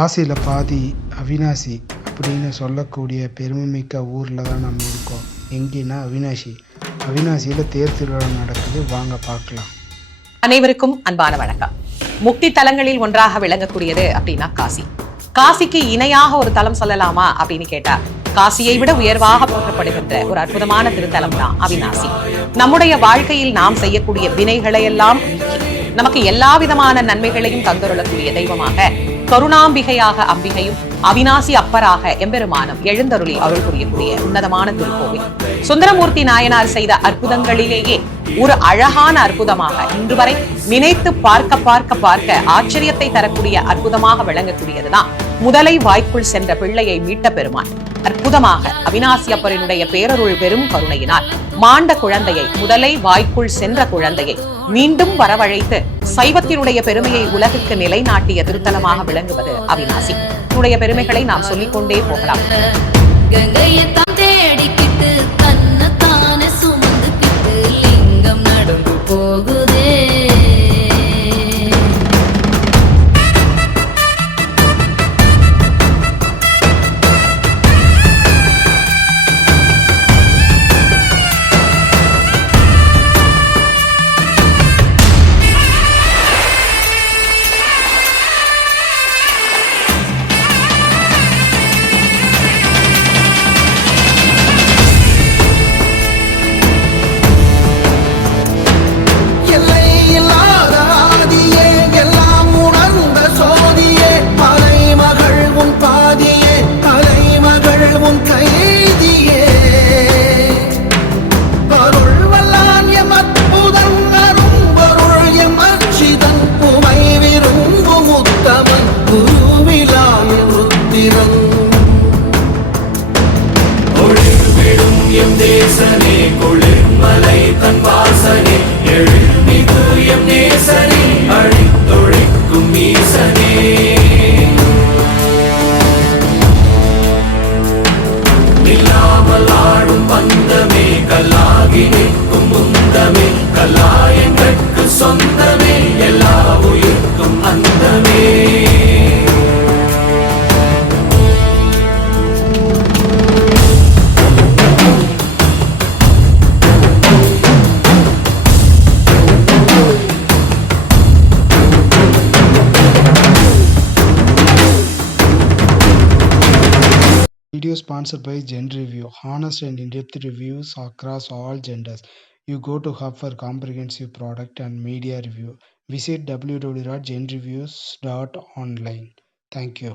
காசியில பாதி அவிநாசி அப்படின்னு சொல்லக்கூடிய பெருமைமிக்க ஊர்ல தான் நம்ம இருக்கோம். எங்கேன்னா அவிநாசி. அவிநாசியில தேர் திருவிழா நடக்குது. வாங்க பார்க்கலாம். அனைவருக்கும் அன்பான வணக்கம். முக்தி தலங்களில் ஒன்றாக விளங்கக்கூடியது அப்படின்னா காசி. காசிக்கு இணையாக ஒரு தலம் சொல்லலாமா அப்படின்னு கேட்டா, காசியை விட உயர்வாக போற்றப்படுகின்ற ஒரு அற்புதமான திருத்தலம் தான் அவிநாசி. நம்முடைய வாழ்க்கையில் நாம் செய்யக்கூடிய வினைகளை எல்லாம் நமக்கு எல்லா விதமான நன்மைகளையும் தந்துள்ளக்கூடிய தெய்வமாக கருணாம்பிகையாக அம்பிகையும் அவிநாசி அப்பராக எம்பெருமானும் எழுந்தருளி அருள் புரியக்கூடிய உன்னதமான திருக்கோவில். சுந்தரமூர்த்தி நாயனார் செய்த அற்புதங்களிலேயே ஒரு அழகான அற்புதமாக இன்று வரை நினைத்து பார்க்க ஆச்சரியத்தை தரக்கூடிய அற்புதமாக விளங்கக்கூடியதுதான் முதலை வாய்க்குள் சென்ற பிள்ளையை மீட்ட பெருமான். அற்புதமாக அவிநாசி அப்பரினுடைய பேரருள் பெரும் கருணையினால் மாண்ட குழந்தையை, முதலை வாய்க்குள் சென்ற குழந்தையை மீண்டும் வரவழைத்து சைவத்தினுடைய பெருமையை உலகுக்கு நிலைநாட்டிய திருத்தலமாக விளங்குவது அவிநாசி. இதனுடைய பெருமைகளை நாம் சொல்லிக்கொண்டே போகலாம். தேசனே குளிர்மலை தன் வாசனே எழுமிகு எம் நேசனே அழித்தொழிக்கும் ஈசனே நில்லாமல் ஆடும் பந்தமே கல்லாகி நிற்கும் முந்தமே கல்லாயங்கட்கு சொந்தமே எல்லா உயிர்க்கும் அந்தமே Video sponsored by Gen Review. Honest and in-depth reviews across all genders. You go to Hub for comprehensive product and media review. Visit www.genreviews.online. Thank you.